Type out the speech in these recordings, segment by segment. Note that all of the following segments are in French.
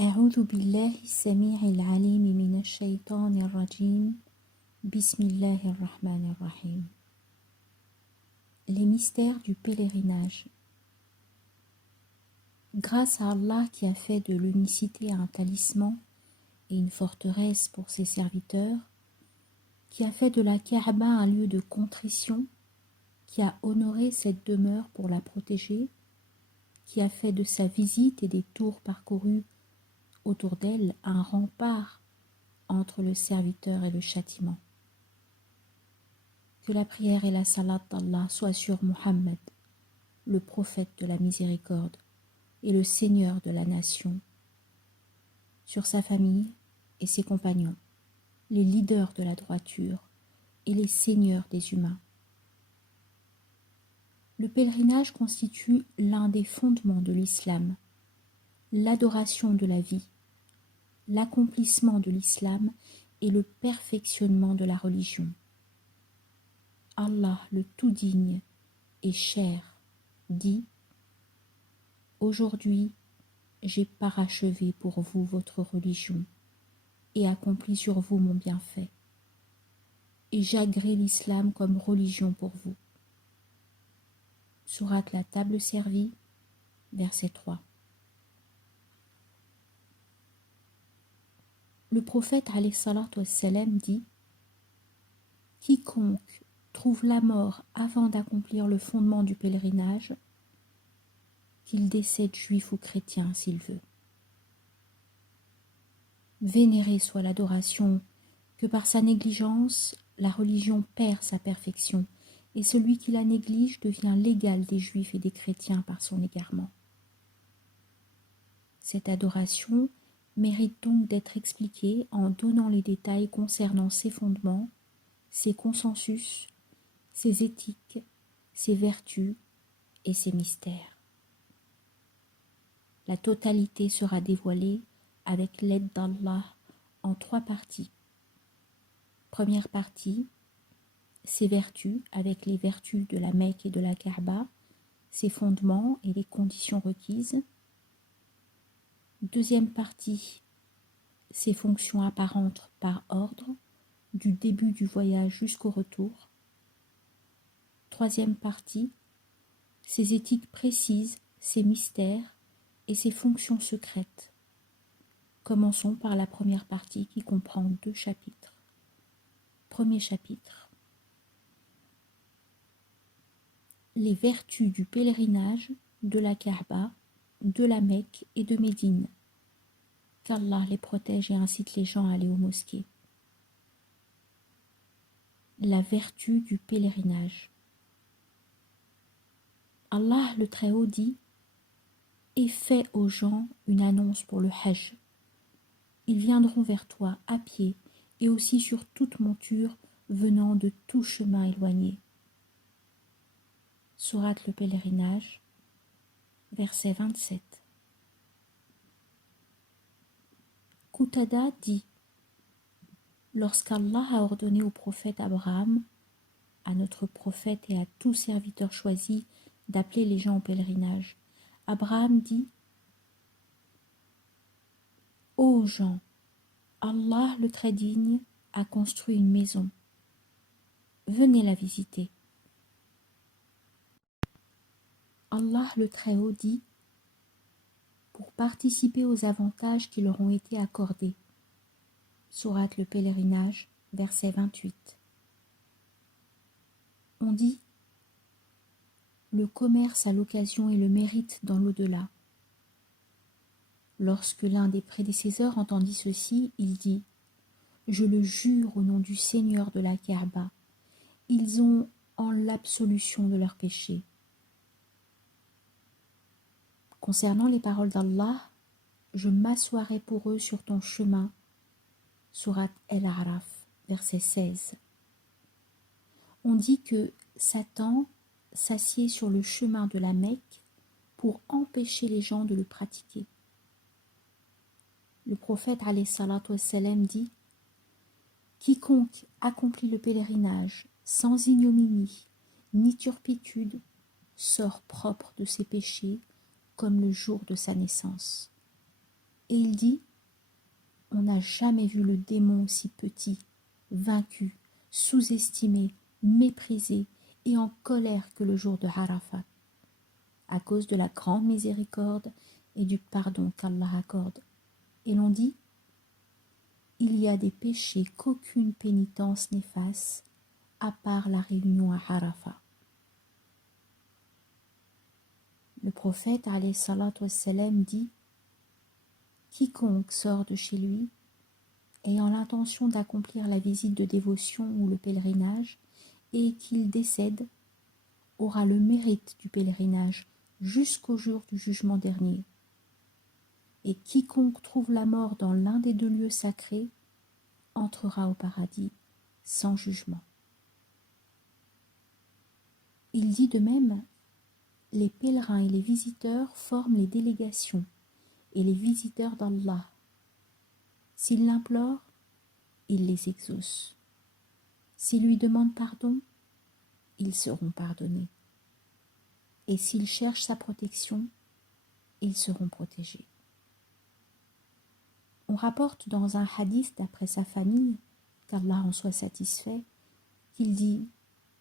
أعوذ بالله السميع العليم من الشيطان الرجيم بسم الله الرحمن الرحيم. Les mystères du pèlerinage. Grâce à Allah qui a fait de l'unicité un talisman et une forteresse pour ses serviteurs, qui a fait de la Kaaba un lieu de contrition, qui a honoré cette demeure pour la protéger, qui a fait de sa visite et des tours parcourus autour d'elle un rempart entre le serviteur et le châtiment. Que la prière et la salat d'Allah soient sur Muhammad, le prophète de la miséricorde et le Seigneur de la nation, sur sa famille et ses compagnons, les leaders de la droiture et les seigneurs des humains. Le pèlerinage constitue l'un des fondements de l'islam, l'adoration de la vie, l'accomplissement de l'islam et le perfectionnement de la religion. Allah le tout digne et cher dit: Aujourd'hui, j'ai parachevé pour vous votre religion et accompli sur vous mon bienfait, et j'agrée l'islam comme religion pour vous. Sourate la table servie, verset 3. Le prophète alayhi salatu wassalam dit: Quiconque trouve la mort avant d'accomplir le fondement du pèlerinage, qu'il décède juif ou chrétien s'il veut. Vénérée soit l'adoration, que par sa négligence, la religion perd sa perfection, et celui qui la néglige devient l'égal des juifs et des chrétiens par son égarement. Cette adoration mérite donc d'être expliquée en donnant les détails concernant ses fondements, ses consensus, ses éthiques, ses vertus et ses mystères. La totalité sera dévoilée avec l'aide d'Allah en 3 parties. Première partie, ses vertus avec les vertus de la Mecque et de la Kaaba, ses fondements et les conditions requises. Deuxième partie, ses fonctions apparentes par ordre, du début du voyage jusqu'au retour. Troisième partie, ses éthiques précises, ses mystères et ses fonctions secrètes. Commençons par la première partie qui comprend 2 chapitres. Premier chapitre. Les vertus du pèlerinage, de la Kaaba, de la Mecque et de Médine. Qu'Allah les protège et incite les gens à aller aux mosquées. La vertu du pèlerinage. Allah le Très-Haut dit: et fais aux gens une annonce pour le Hajj. Ils viendront vers toi à pied et aussi sur toute monture venant de tout chemin éloigné. Sourate le pèlerinage, verset 27. Qoutada dit: lorsqu'Allah a ordonné au prophète Abraham, à notre prophète et à tout serviteur choisi d'appeler les gens au pèlerinage, Abraham dit: ô gens, Allah le très digne a construit une maison. Venez la visiter. Allah le Très-Haut dit: pour participer aux avantages qui leur ont été accordés. Sourate le pèlerinage, verset 28. On dit: le commerce à l'occasion et le mérite dans l'au-delà. Lorsque l'un des prédécesseurs entendit ceci, il dit: je le jure au nom du Seigneur de la Kaaba, ils ont en l'absolution de leurs péchés. Concernant les paroles d'Allah, je m'assoirai pour eux sur ton chemin. Sourate El-Araf, verset 16. On dit que Satan s'assied sur le chemin de la Mecque pour empêcher les gens de le pratiquer. Le prophète alayhi salatu wassalam dit: quiconque accomplit le pèlerinage sans ignominie ni turpitude sort propre de ses péchés comme le jour de sa naissance. Et il dit, on n'a jamais vu le démon aussi petit, vaincu, sous-estimé, méprisé et en colère que le jour de Arafat, à cause de la grande miséricorde et du pardon qu'Allah accorde. Et l'on dit, il y a des péchés qu'aucune pénitence n'efface, à part la réunion à Arafat. Le prophète alayhi salatu wassalam dit, quiconque sort de chez lui, ayant l'intention d'accomplir la visite de dévotion ou le pèlerinage, et qu'il décède, aura le mérite du pèlerinage jusqu'au jour du jugement dernier. Et quiconque trouve la mort dans l'un des deux lieux sacrés entrera au paradis sans jugement. Il dit de même, les pèlerins et les visiteurs forment les délégations et les visiteurs d'Allah. S'ils l'implorent, il les exauce. S'ils lui demandent pardon, ils seront pardonnés. Et s'ils cherchent sa protection, ils seront protégés. On rapporte dans un hadith d'après sa famille, qu'Allah en soit satisfait, qu'il dit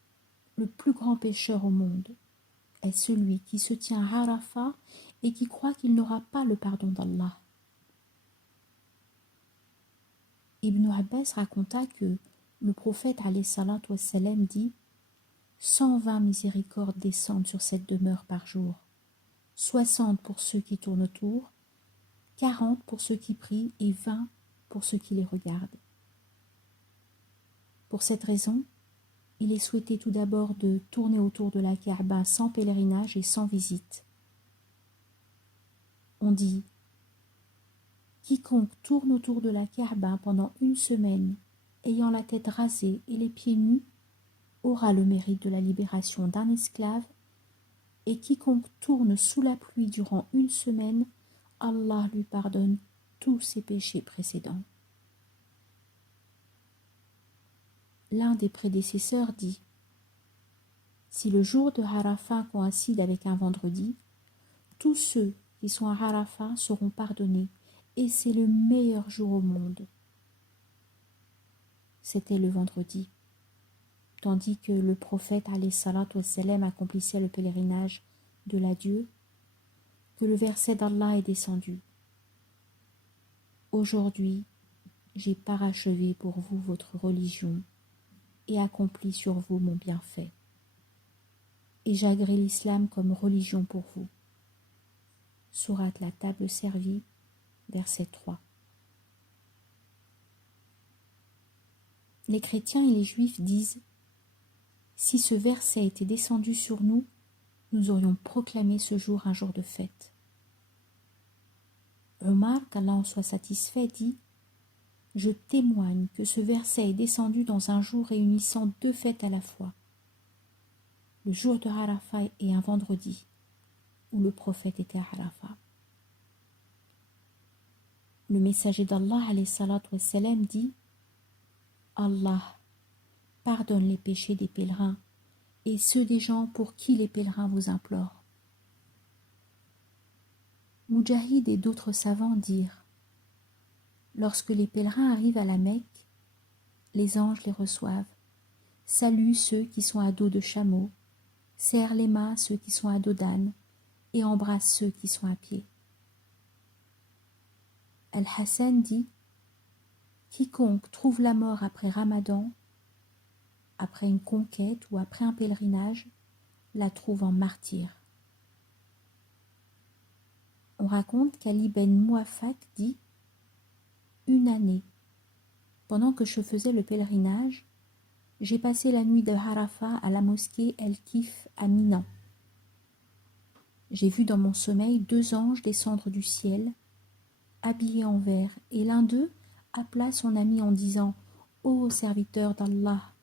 « Le plus grand pécheur au monde est celui qui se tient à Arafat et qui croit qu'il n'aura pas le pardon d'Allah. » Ibn Abbas raconta que le prophète alayhi salatu wassalam dit « 120 miséricordes descendent sur cette demeure par jour, 60 pour ceux qui tournent autour, 40 pour ceux qui prient et 20 pour ceux qui les regardent. » Pour cette raison, il est souhaité tout d'abord de tourner autour de la Kaaba sans pèlerinage et sans visite. On dit « Quiconque tourne autour de la Kaaba pendant une semaine, ayant la tête rasée et les pieds nus, aura le mérite de la libération d'un esclave, et quiconque tourne sous la pluie durant une semaine, Allah lui pardonne tous ses péchés précédents. » L'un des prédécesseurs dit « Si le jour de Arafat coïncide avec un vendredi, tous ceux qui sont à Arafat seront pardonnés, et c'est le meilleur jour au monde. » C'était le vendredi, tandis que le prophète alayhi salatu wassalam accomplissait le pèlerinage de l'adieu, que le verset d'Allah est descendu. « Aujourd'hui, j'ai parachevé pour vous votre religion et accompli sur vous mon bienfait. Et j'agrée l'islam comme religion pour vous. » Sourate La Table Servie, verset 3. Les chrétiens et les juifs disent « Si ce verset était descendu sur nous, nous aurions proclamé ce jour un jour de fête. » Omar, qu'Allah en soit satisfait, dit « Je témoigne que ce verset est descendu dans un jour réunissant deux fêtes à la fois, le jour de Arafat et un vendredi, où le prophète était à Arafat. » Le messager d'Allah alayhi salatu wassalam dit « Allah pardonne les péchés des pèlerins et ceux des gens pour qui les pèlerins vous implorent. » Moujahid et d'autres savants dirent « Lorsque les pèlerins arrivent à la Mecque, les anges les reçoivent, saluent ceux qui sont à dos de chameau, serrent les mains à ceux qui sont à dos d'âne et embrassent ceux qui sont à pied. » Al-Hassan dit « Quiconque trouve la mort après Ramadan, après une conquête ou après un pèlerinage, la trouve en martyr. » On raconte qu'Ali ben Muafak dit « Une année, pendant que je faisais le pèlerinage, j'ai passé la nuit de Arafat à la mosquée El-Kif à Minan. J'ai vu dans mon sommeil deux anges descendre du ciel, habillés en vert, et l'un d'eux appela son ami en disant « Ô serviteur d'Allah !»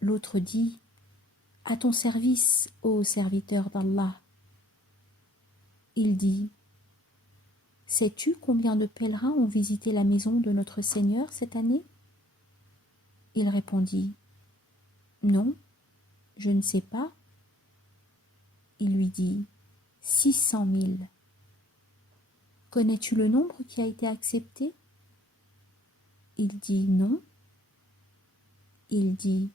L'autre dit « À ton service, ô serviteur d'Allah !» Il dit « Sais-tu combien de pèlerins ont visité la maison de notre Seigneur cette année ?» Il répondit « Non, je ne sais pas. » Il lui dit « 600 000. » Connais-tu le nombre qui a été accepté? Il dit non. Il dit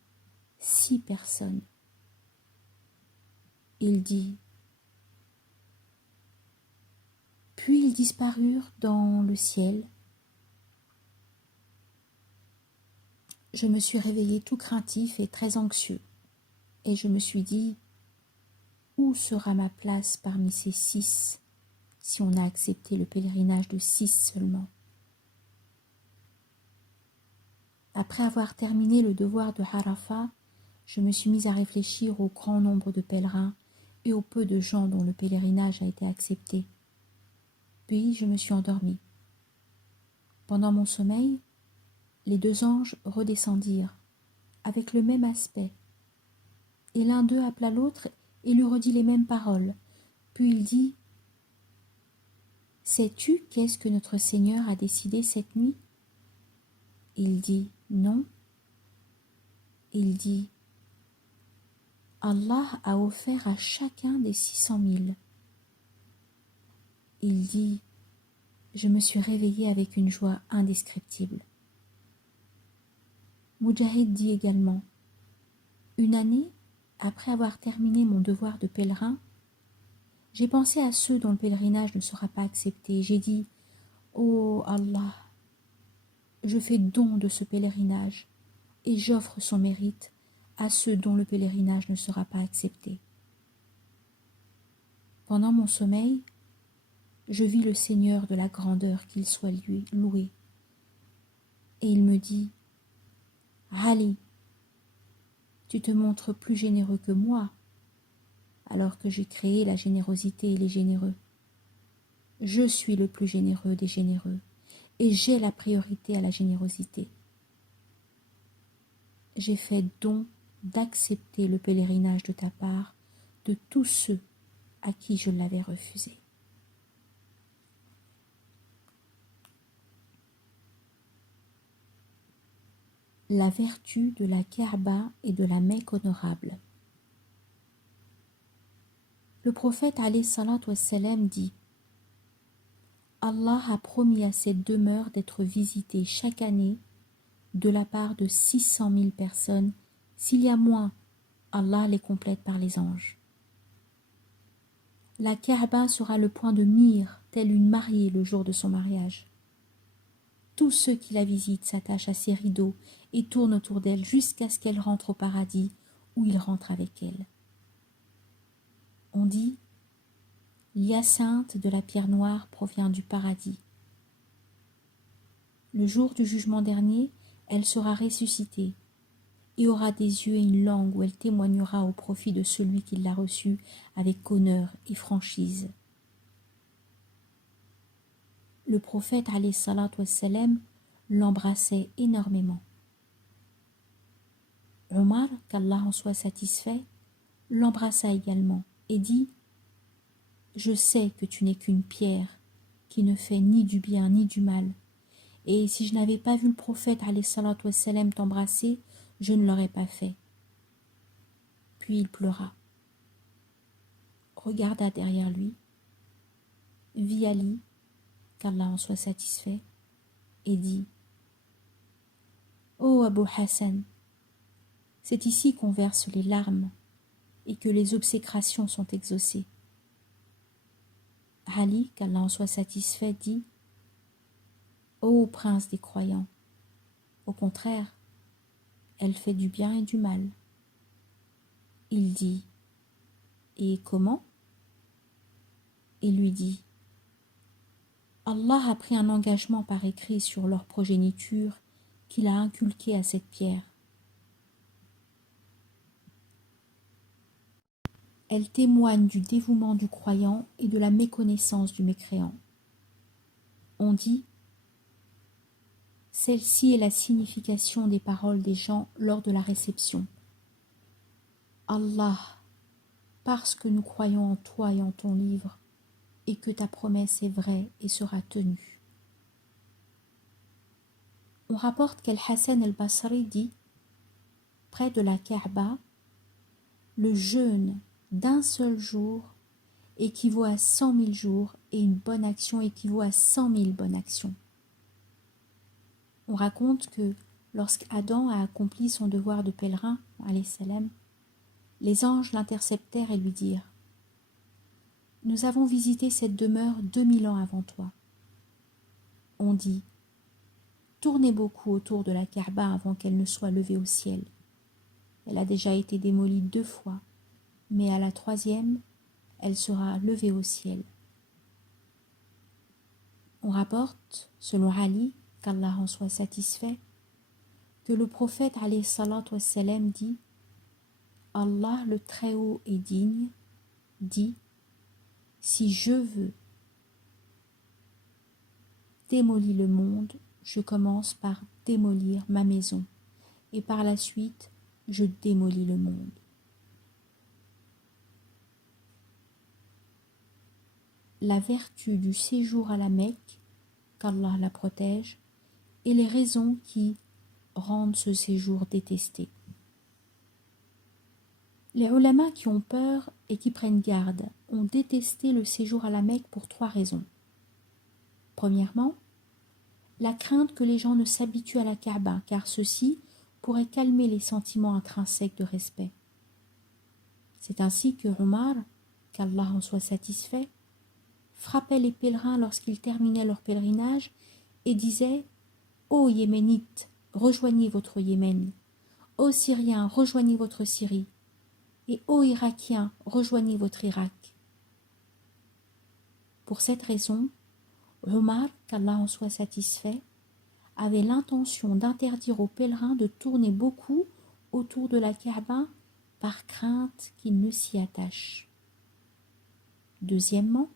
6 personnes. Il dit puis ils disparurent dans le ciel. Je me suis réveillé tout craintif et très anxieux, et je me suis dit, où sera ma place parmi ces 6 si on a accepté le pèlerinage de 6 seulement? Après avoir terminé le devoir de Arafat, je me suis mise à réfléchir au grand nombre de pèlerins et au peu de gens dont le pèlerinage a été accepté. Puis je me suis endormie. Pendant mon sommeil, les 2 anges redescendirent, avec le même aspect, et l'un d'eux appela l'autre et lui redit les mêmes paroles. Puis il dit « Sais-tu qu'est-ce que notre Seigneur a décidé cette nuit ?» Il dit « Non. » Il dit « Allah a offert à chacun des 600 000. » Il dit « Je me suis réveillé avec une joie indescriptible. » Moujahid dit également « Une année, après avoir terminé mon devoir de pèlerin, j'ai pensé à ceux dont le pèlerinage ne sera pas accepté. J'ai dit « Oh Allah, je fais don de ce pèlerinage et j'offre son mérite à ceux dont le pèlerinage ne sera pas accepté. » Pendant mon sommeil, je vis le Seigneur de la grandeur, qu'il soit lui loué. Et il me dit « Ali, tu te montres plus généreux que moi, alors que j'ai créé la générosité et les généreux. Je suis le plus généreux des généreux, et j'ai la priorité à la générosité. J'ai fait don d'accepter le pèlerinage de ta part de tous ceux à qui je l'avais refusé. » La vertu de la Kaaba et de la Mecque honorable. Le prophète alayhi salatu wassalam dit « Allah a promis à cette demeure d'être visitée chaque année de la part de 600 000 personnes. S'il y a moins, Allah les complète par les anges. La Kaaba sera le point de mire, telle une mariée le jour de son mariage. Tous ceux qui la visitent s'attachent à ses rideaux et tournent autour d'elle jusqu'à ce qu'elle rentre au paradis où il rentre avec elle. On dit, l'hyacinthe de la pierre noire provient du paradis. Le jour du jugement dernier, elle sera ressuscitée et aura des yeux et une langue où elle témoignera au profit de celui qui l'a reçue avec honneur et franchise. Le prophète alayhi salatu wassalam l'embrassait énormément. Omar, qu'Allah en soit satisfait, l'embrassa également et dit « Je sais que tu n'es qu'une pierre qui ne fait ni du bien ni du mal, et si je n'avais pas vu le prophète alayhi salatu wassalam t'embrasser, je ne l'aurais pas fait. » Puis il pleura, regarda derrière lui, vit Ali, qu'Allah en soit satisfait, et dit « Ô Abu Hassan, c'est ici qu'on verse les larmes et que les obsécrations sont exaucées. » Ali, qu'Allah en soit satisfait, dit « Ô prince des croyants, au contraire, elle fait du bien et du mal. » Il dit « Et comment ?» Il lui dit « Allah a pris un engagement par écrit sur leur progéniture qu'il a inculqué à cette pierre. Elle témoigne du dévouement du croyant et de la méconnaissance du mécréant. On dit « Celle-ci est la signification des paroles des gens lors de la réception. Allah, parce que nous croyons en toi et en ton livre, et que ta promesse est vraie et sera tenue. » On rapporte qu'Al-Hassan al-Basri dit « Près de la Kaaba, le jeûne d'un seul jour équivaut à 100 000 jours et une bonne action équivaut à 100 000 bonnes actions. On raconte que lorsqu'Adam a accompli son devoir de pèlerin, alayhi salam, les anges l'interceptèrent et lui dirent « Nous avons visité cette demeure 2000 ans avant toi. » On dit « Tournez beaucoup autour de la Kaaba avant qu'elle ne soit levée au ciel. Elle a déjà été démolie 2 fois, mais à la 3e, elle sera levée au ciel. » On rapporte, selon Ali, qu'Allah en soit satisfait, que le prophète alayhi salatu wassalam dit « Allah le Très-Haut et digne dit « Si je veux démolir le monde, je commence par démolir ma maison et par la suite, je démolis le monde. » La vertu du séjour à la Mecque, qu'Allah la protège, et les raisons qui rendent ce séjour détesté. Les ulama qui ont peur et qui prennent garde ont détesté le séjour à la Mecque pour 3 raisons. Premièrement, la crainte que les gens ne s'habituent à la Kaaba, car ceci pourrait calmer les sentiments intrinsèques de respect. C'est ainsi que Omar, qu'Allah en soit satisfait, frappait les pèlerins lorsqu'ils terminaient leur pèlerinage et disait « Ô Yéménites, rejoignez votre Yémen. Ô Syriens, rejoignez votre Syrie. Et ô Irakiens, rejoignez votre Irak. » Pour cette raison, Omar, qu'Allah en soit satisfait, avait l'intention d'interdire aux pèlerins de tourner beaucoup autour de la Kaaba par crainte qu'ils ne s'y attachent. Deuxièmement,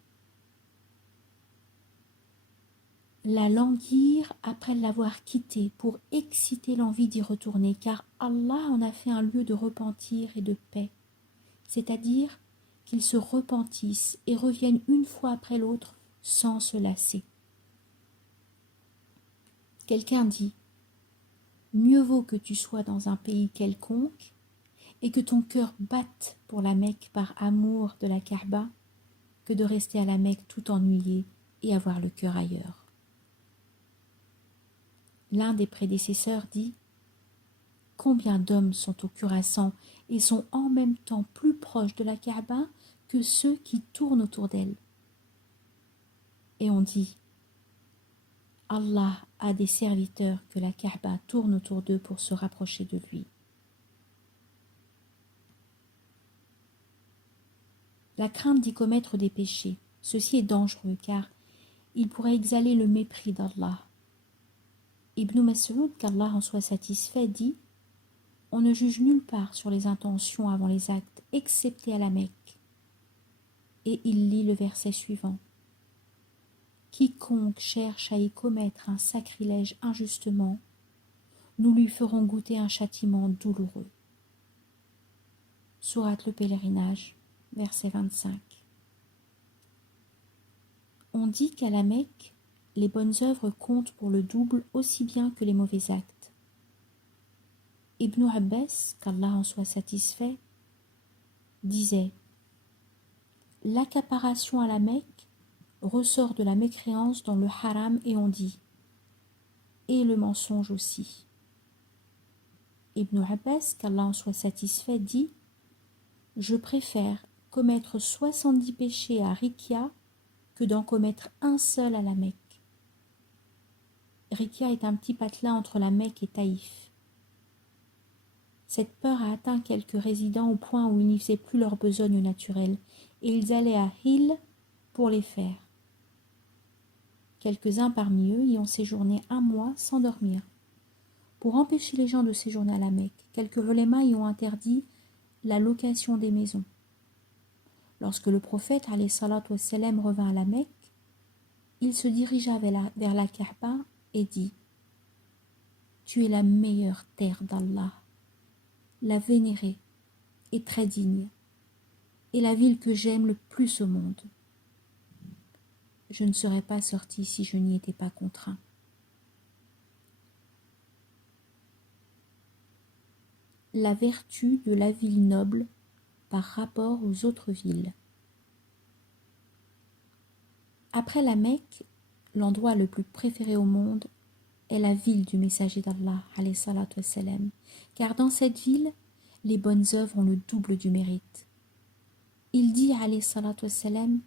la languir après l'avoir quittée pour exciter l'envie d'y retourner, car Allah en a fait un lieu de repentir et de paix, c'est-à-dire qu'ils se repentissent et reviennent une fois après l'autre sans se lasser. Quelqu'un dit « Mieux vaut que tu sois dans un pays quelconque et que ton cœur batte pour la Mecque par amour de la Kaaba que de rester à la Mecque tout ennuyé et avoir le cœur ailleurs. » L'un des prédécesseurs dit « Combien d'hommes sont au Khurasan et sont en même temps plus proches de la Kaaba que ceux qui tournent autour d'elle ?» Et on dit « Allah a des serviteurs que la Kaaba tourne autour d'eux pour se rapprocher de lui. » La crainte d'y commettre des péchés, ceci est dangereux car il pourrait exhaler le mépris d'Allah. Ibn Mas'ud, qu'Allah en soit satisfait, dit « On ne juge nulle part sur les intentions avant les actes, excepté à la Mecque. » Et il lit le verset suivant. « Quiconque cherche à y commettre un sacrilège injustement, nous lui ferons goûter un châtiment douloureux. » Sourate le Pèlerinage, verset 25. On dit qu'à la Mecque, les bonnes œuvres comptent pour le double aussi bien que les mauvais actes. Ibn Abbas, qu'Allah en soit satisfait, disait « L'accaparation à la Mecque ressort de la mécréance dans le haram et on dit « et le mensonge aussi ». Ibn Abbas, qu'Allah en soit satisfait, dit « Je préfère commettre 70 péchés à Rikia que d'en commettre un seul à la Mecque. » Rikia est un petit patelin entre la Mecque et Taïf. Cette peur a atteint quelques résidents au point où ils n'y faisaient plus leur besogne naturelle et ils allaient à Hil pour les faire. Quelques-uns parmi eux y ont séjourné 1 mois sans dormir. Pour empêcher les gens de séjourner à la Mecque, quelques ulémas y ont interdit la location des maisons. Lorsque le prophète alayhi salatu wassalam revint à la Mecque, il se dirigea vers la Kaaba et dit « Tu es la meilleure terre d'Allah, la vénérée et très digne, et la ville que j'aime le plus au monde. Je ne serais pas sorti si je n'y étais pas contraint. » La vertu de la ville noble par rapport aux autres villes. Après la Mecque, l'endroit le plus préféré au monde est la ville du messager d'Allah, alayhi salatu wassalam, car dans cette ville, les bonnes œuvres ont le double du mérite. Il dit, alayhi salatu wassalam,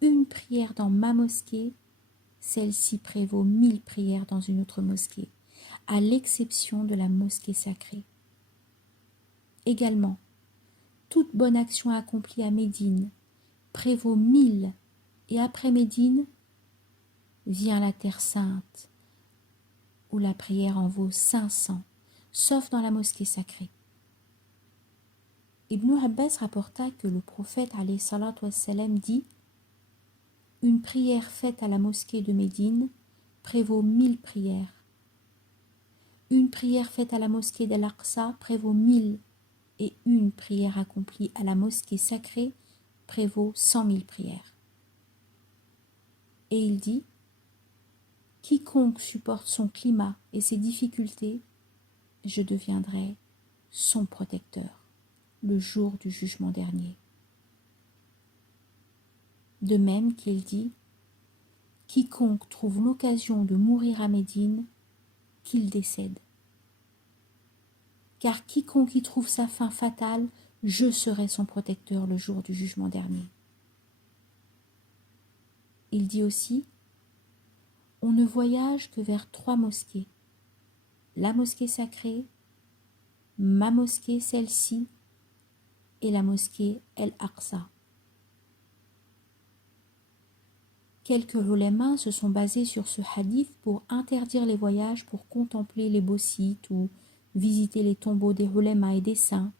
une prière dans ma mosquée, celle-ci prévaut 1000 prières dans une autre mosquée, à l'exception de la mosquée sacrée. Également, toute bonne action accomplie à Médine prévaut 1000, et après Médine vient la terre sainte, où la prière en vaut 500, sauf dans la mosquée sacrée. Ibn Abbas rapporta que le prophète alayhi salatu wassalam dit: une prière faite à la mosquée de Médine prévaut 1000 prières. Une prière faite à la mosquée d'Al-Aqsa prévaut 1000, et une prière accomplie à la mosquée sacrée prévaut 100 000 prières. Et il dit: quiconque supporte son climat et ses difficultés, je deviendrai son protecteur le jour du jugement dernier. De même qu'il dit: quiconque trouve l'occasion de mourir à Médine, qu'il décède. Car quiconque y trouve sa fin fatale, je serai son protecteur le jour du jugement dernier. Il dit aussi: on ne voyage que vers 3 mosquées, la mosquée sacrée, ma mosquée celle-ci, et la mosquée El-Aqsa. Quelques ulémas se sont basés sur ce hadith pour interdire les voyages pour contempler les beaux sites ou visiter les tombeaux des ulémas et des saints.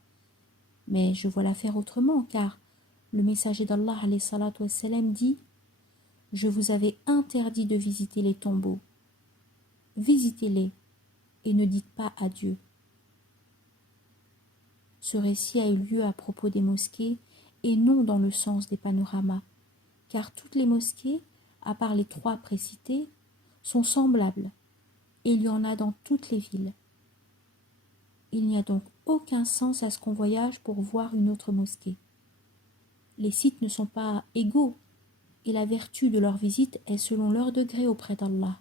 Mais je vois l'affaire autrement, car le messager d'Allah alayhi salatu wassalam dit: je vous avais interdit de visiter les tombeaux. Visitez-les et ne dites pas adieu. Ce récit a eu lieu à propos des mosquées et non dans le sens des panoramas, car toutes les mosquées, à part les 3 précitées, sont semblables, et il y en a dans toutes les villes. Il n'y a donc aucun sens à ce qu'on voyage pour voir une autre mosquée. Les sites ne sont pas égaux, et la vertu de leur visite est selon leur degré auprès d'Allah.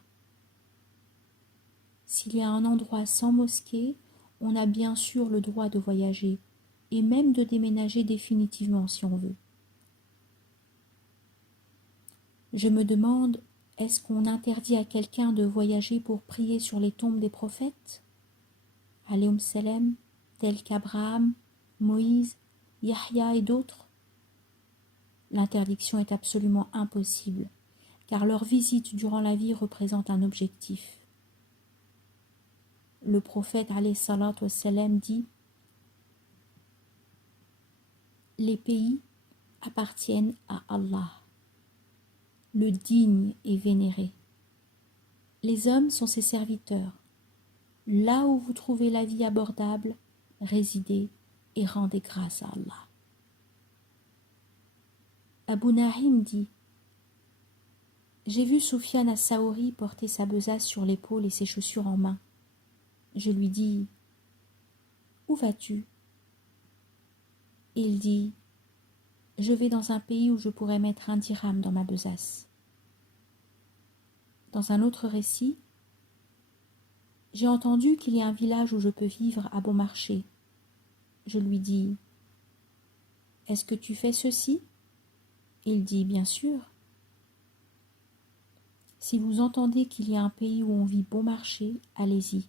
S'il y a un endroit sans mosquée, on a bien sûr le droit de voyager, et même de déménager définitivement si on veut. Je me demande, est-ce qu'on interdit à quelqu'un de voyager pour prier sur les tombes des prophètes, alayhim salam, tels qu'Abraham, Moïse, Yahya et d'autres? L'interdiction est absolument impossible, car leur visite durant la vie représente un objectif. Le prophète alayhi salatu wassalam dit: les pays appartiennent à Allah. Le digne est vénéré. Les hommes sont ses serviteurs. Là où vous trouvez la vie abordable, résidez et rendez grâce à Allah. Abu Nahim dit: j'ai vu Soufiane as-Saouri porter sa besace sur l'épaule et ses chaussures en main. Je lui dis: où vas-tu? Il dit: je vais dans un pays où je pourrais mettre un dirham dans ma besace. Dans un autre récit, j'ai entendu qu'il y a un village où je peux vivre à bon marché. Je lui dis: est-ce que tu fais ceci? Il dit: bien sûr. Si vous entendez qu'il y a un pays où on vit bon marché, allez-y,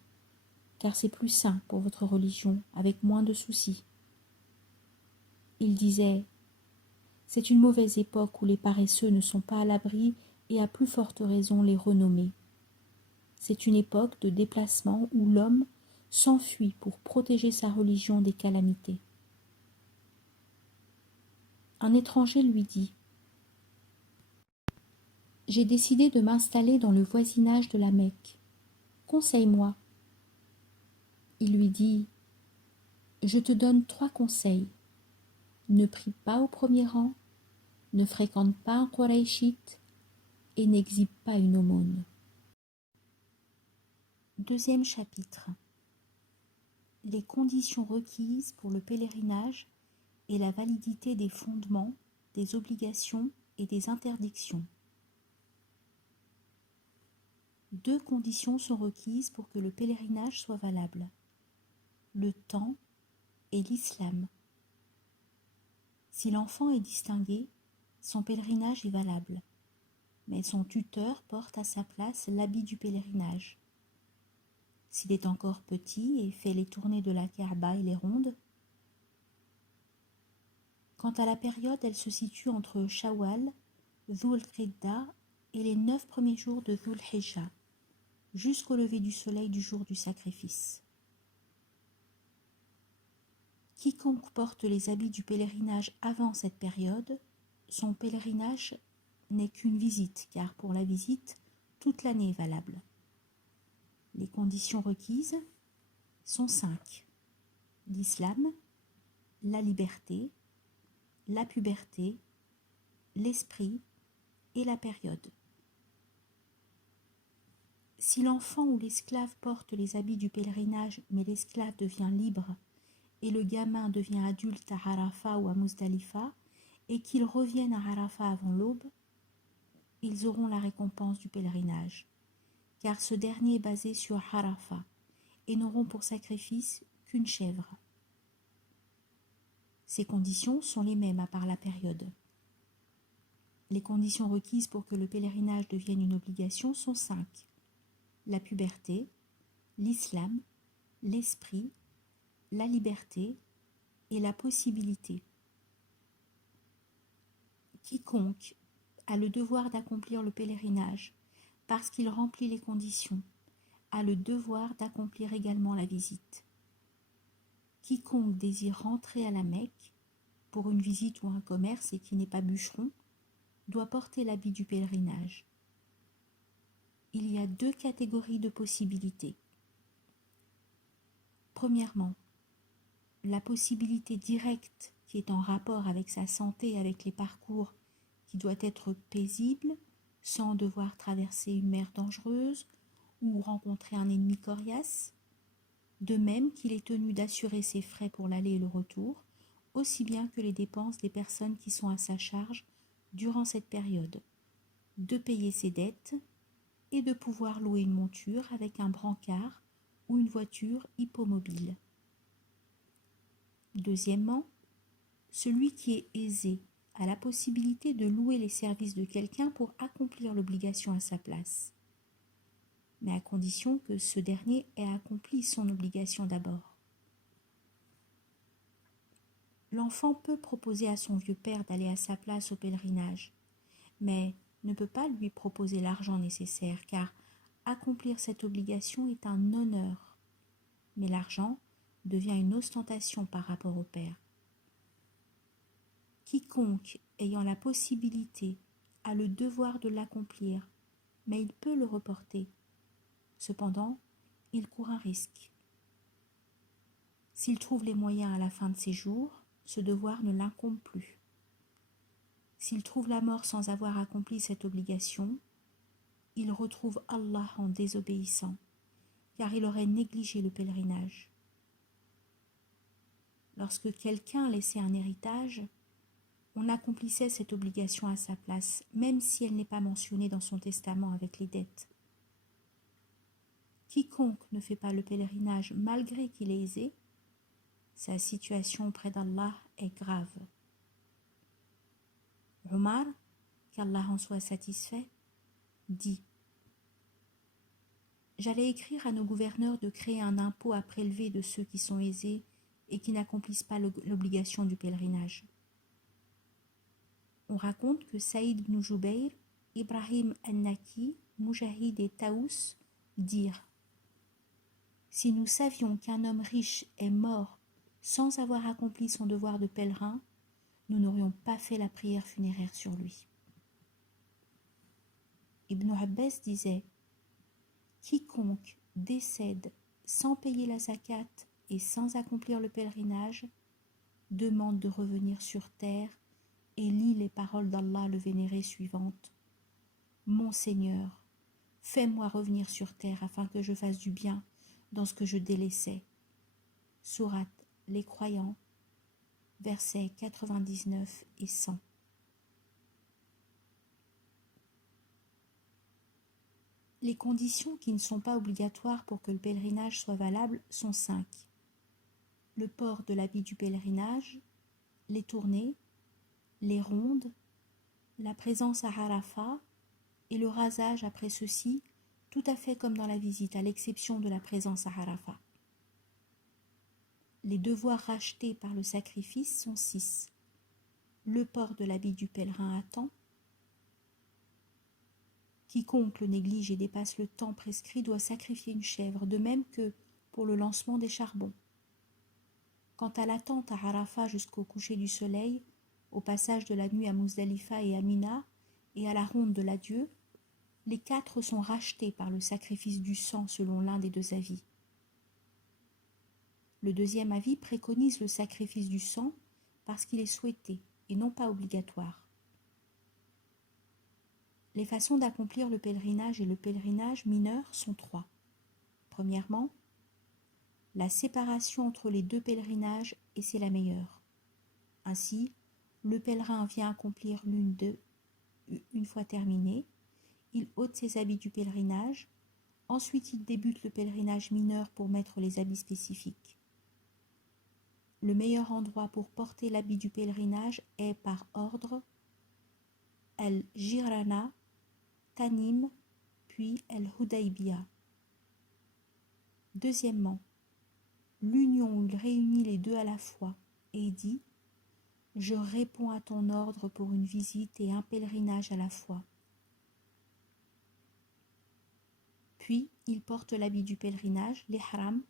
car c'est plus sain pour votre religion, avec moins de soucis. Il disait: c'est une mauvaise époque où les paresseux ne sont pas à l'abri et à plus forte raison les renommés. C'est une époque de déplacement où l'homme s'enfuit pour protéger sa religion des calamités. Un étranger lui dit: j'ai décidé de m'installer dans le voisinage de la Mecque. Conseille-moi. Il lui dit: je te donne 3 conseils. Ne prie pas au premier rang, ne fréquente pas un Quraishite et n'exhibe pas une aumône. Deuxième chapitre. Les conditions requises pour le pèlerinage et la validité des fondements, des obligations et des interdictions. 2 conditions sont requises pour que le pèlerinage soit valable: le temps et l'islam. Si l'enfant est distingué, son pèlerinage est valable, mais son tuteur porte à sa place l'habit du pèlerinage. S'il est encore petit et fait les tournées de la Kaaba et les rondes. Quant à la période, elle se situe entre Shawwal, Dhul Qidda et les 9 premiers jours de Dhul Hijja, jusqu'au lever du soleil du jour du sacrifice. Quiconque porte les habits du pèlerinage avant cette période, son pèlerinage n'est qu'une visite, car pour la visite, toute l'année est valable. Les conditions requises sont 5: l'islam, la liberté, la puberté, l'esprit et la période. Si l'enfant ou l'esclave porte les habits du pèlerinage, mais l'esclave devient libre et le gamin devient adulte à Arafat ou à Muzdalifa, et qu'ils reviennent à Arafat avant l'aube, ils auront la récompense du pèlerinage, car ce dernier est basé sur Arafat, et n'auront pour sacrifice qu'une chèvre. Ces conditions sont les mêmes à part la période. Les conditions requises pour que le pèlerinage devienne une obligation sont 5: la puberté, l'islam, l'esprit, la liberté et la possibilité. Quiconque a le devoir d'accomplir le pèlerinage parce qu'il remplit les conditions, a le devoir d'accomplir également la visite. Quiconque désire rentrer à la Mecque pour une visite ou un commerce et qui n'est pas bûcheron, doit porter l'habit du pèlerinage. Il y a 2 catégories de possibilités. Premièrement, la possibilité directe qui est en rapport avec sa santé, avec les parcours, qui doit être paisible, sans devoir traverser une mer dangereuse ou rencontrer un ennemi coriace, de même qu'il est tenu d'assurer ses frais pour l'aller et le retour, aussi bien que les dépenses des personnes qui sont à sa charge durant cette période, de payer ses dettes et de pouvoir louer une monture avec un brancard ou une voiture hippomobile. Deuxièmement, celui qui est aisé a la possibilité de louer les services de quelqu'un pour accomplir l'obligation à sa place, mais à condition que ce dernier ait accompli son obligation d'abord. L'enfant peut proposer à son vieux père d'aller à sa place au pèlerinage, mais ne peut pas lui proposer l'argent nécessaire, car accomplir cette obligation est un honneur, mais l'argent devient une ostentation par rapport au père. Quiconque ayant la possibilité a le devoir de l'accomplir, mais il peut le reporter. Cependant, il court un risque. S'il trouve les moyens à la fin de ses jours, ce devoir ne l'incombe plus. S'il trouve la mort sans avoir accompli cette obligation, il retrouve Allah en désobéissant, car il aurait négligé le pèlerinage. Lorsque quelqu'un laissait un héritage, on accomplissait cette obligation à sa place, même si elle n'est pas mentionnée dans son testament avec les dettes. Quiconque ne fait pas le pèlerinage malgré qu'il est aisé, sa situation auprès d'Allah est grave. Omar, qu'Allah en soit satisfait, dit: J'allais écrire à nos gouverneurs de créer un impôt à prélever de ceux qui sont aisés et qui n'accomplissent pas l'obligation du pèlerinage. On raconte que Saïd ibn Jubayr, Ibrahim al-Naki, Mujahid et Taous dirent: Si nous savions qu'un homme riche est mort sans avoir accompli son devoir de pèlerin, nous n'aurions pas fait la prière funéraire sur lui. Ibn Abbas disait: Quiconque décède sans payer la zakat et sans accomplir le pèlerinage demande de revenir sur terre et lit les paroles d'Allah le vénéré suivantes: Mon Seigneur, fais-moi revenir sur terre afin que je fasse du bien dans ce que je délaissais. Sourate Les Croyants, versets 99 et 100. Les conditions qui ne sont pas obligatoires pour que le pèlerinage soit valable sont 5. Le port de l'habit du pèlerinage, les tournées, les rondes, la présence à Arafat et le rasage après ceci, tout à fait comme dans la visite, à l'exception de la présence à Arafat. Les devoirs rachetés par le sacrifice sont 6. Le port de l'habit du pèlerin à temps. Quiconque le néglige et dépasse le temps prescrit doit sacrifier une chèvre, de même que pour le lancement des charbons. Quant à l'attente à Arafat jusqu'au coucher du soleil, au passage de la nuit à Muzdalifa et à Mina, et à la ronde de l'adieu, les 4 sont rachetés par le sacrifice du sang selon l'un des 2 avis. Le deuxième avis préconise le sacrifice du sang parce qu'il est souhaité et non pas obligatoire. Les façons d'accomplir le pèlerinage et le pèlerinage mineur sont 3. Premièrement, la séparation entre les 2 pèlerinages et c'est la meilleure. Ainsi, le pèlerin vient accomplir l'une d'eux une fois terminé, il ôte ses habits du pèlerinage, ensuite il débute le pèlerinage mineur pour mettre les habits spécifiques. Le meilleur endroit pour porter l'habit du pèlerinage est par ordre El-Jirana, Tanim, puis El-Hudaybiya. Deuxièmement, l'union où il réunit les 2 à la fois et dit « Je réponds à ton ordre pour une visite et un pèlerinage à la fois ». Puis, il porte l'habit du pèlerinage, l'ihram,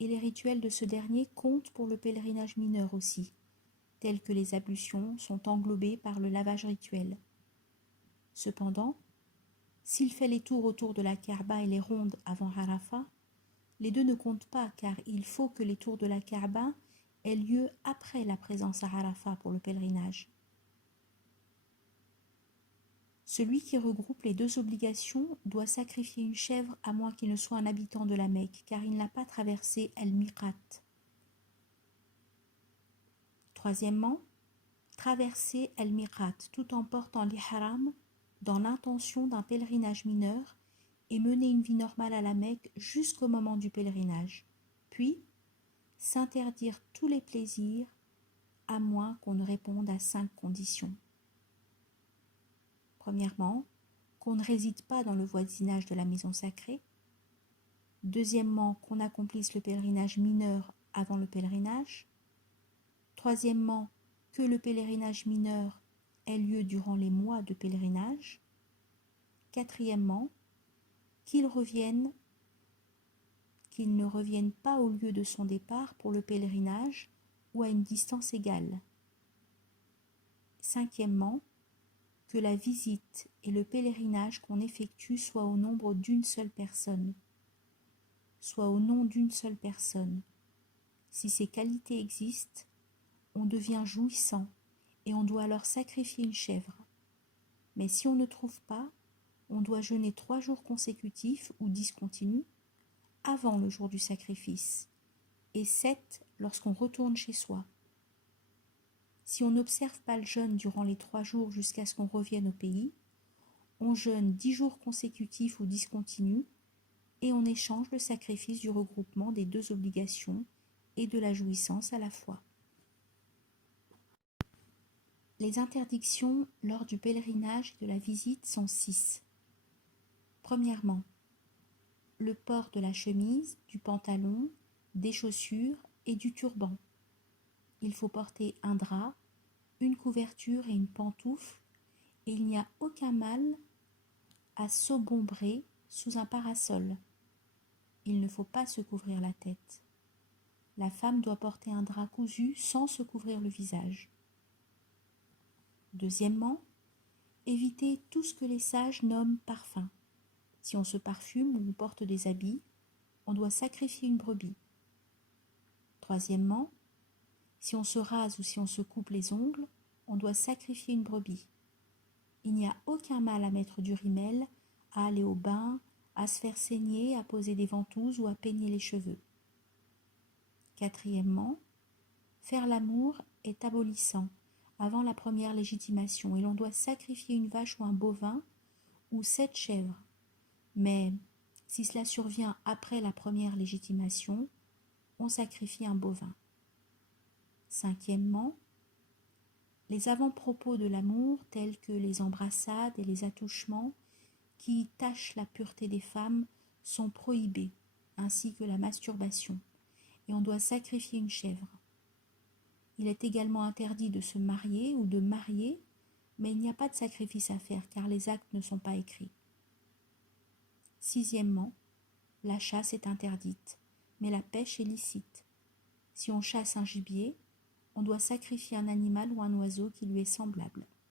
et les rituels de ce dernier comptent pour le pèlerinage mineur aussi, tels que les ablutions sont englobés par le lavage rituel. Cependant, s'il fait les tours autour de la Kaaba et les rondes avant Arafat, les 2 ne comptent pas car il faut que les tours de la Kaaba aient lieu après la présence à Arafat pour le pèlerinage. Celui qui regroupe les 2 obligations doit sacrifier une chèvre à moins qu'il ne soit un habitant de la Mecque, car il n'a pas traversé El-Miqat. Troisièmement, traverser El-Miqat tout en portant l'ihram dans l'intention d'un pèlerinage mineur et mener une vie normale à la Mecque jusqu'au moment du pèlerinage, puis s'interdire tous les plaisirs à moins qu'on ne réponde à 5 conditions. Premièrement, qu'on ne réside pas dans le voisinage de la maison sacrée. Deuxièmement, qu'on accomplisse le pèlerinage mineur avant le pèlerinage. Troisièmement, que le pèlerinage mineur ait lieu durant les mois de pèlerinage. Quatrièmement, qu'il ne revienne pas au lieu de son départ pour le pèlerinage ou à une distance égale. Cinquièmement, que la visite et le pèlerinage qu'on effectue soient au nombre d'une seule personne, soit au nom d'une seule personne. Si ces qualités existent, on devient jouissant et on doit alors sacrifier une chèvre. Mais si on ne trouve pas, on doit jeûner 3 jours consécutifs ou discontinus avant le jour du sacrifice et 7 lorsqu'on retourne chez soi. Si on n'observe pas le jeûne durant les 3 jours jusqu'à ce qu'on revienne au pays, on jeûne 10 jours consécutifs ou discontinus et on échange le sacrifice du regroupement des 2 obligations et de la jouissance à la fois. Les interdictions lors du pèlerinage et de la visite sont 6. Premièrement, le port de la chemise, du pantalon, des chaussures et du turban. Il faut porter un drap, une couverture et une pantoufle, et il n'y a aucun mal à s'aubombrer sous un parasol. Il ne faut pas se couvrir la tête. La femme doit porter un drap cousu sans se couvrir le visage. Deuxièmement, éviter tout ce que les sages nomment parfum. Si on se parfume ou porte des habits, on doit sacrifier une brebis. Troisièmement, si on se rase ou si on se coupe les ongles, on doit sacrifier une brebis. Il n'y a aucun mal à mettre du rimel, à aller au bain, à se faire saigner, à poser des ventouses ou à peigner les cheveux. Quatrièmement, faire l'amour est abolissant avant la première légitimation et l'on doit sacrifier une vache ou un bovin ou 7 chèvres. Mais si cela survient après la première légitimation, on sacrifie un bovin. Cinquièmement, les avant-propos de l'amour tels que les embrassades et les attouchements qui tachent la pureté des femmes sont prohibés, ainsi que la masturbation, et on doit sacrifier une chèvre. Il est également interdit de se marier ou de marier, mais il n'y a pas de sacrifice à faire car les actes ne sont pas écrits. Sixièmement, la chasse est interdite, mais la pêche est licite. Si on chasse un gibier, on doit sacrifier un animal ou un oiseau qui lui est semblable.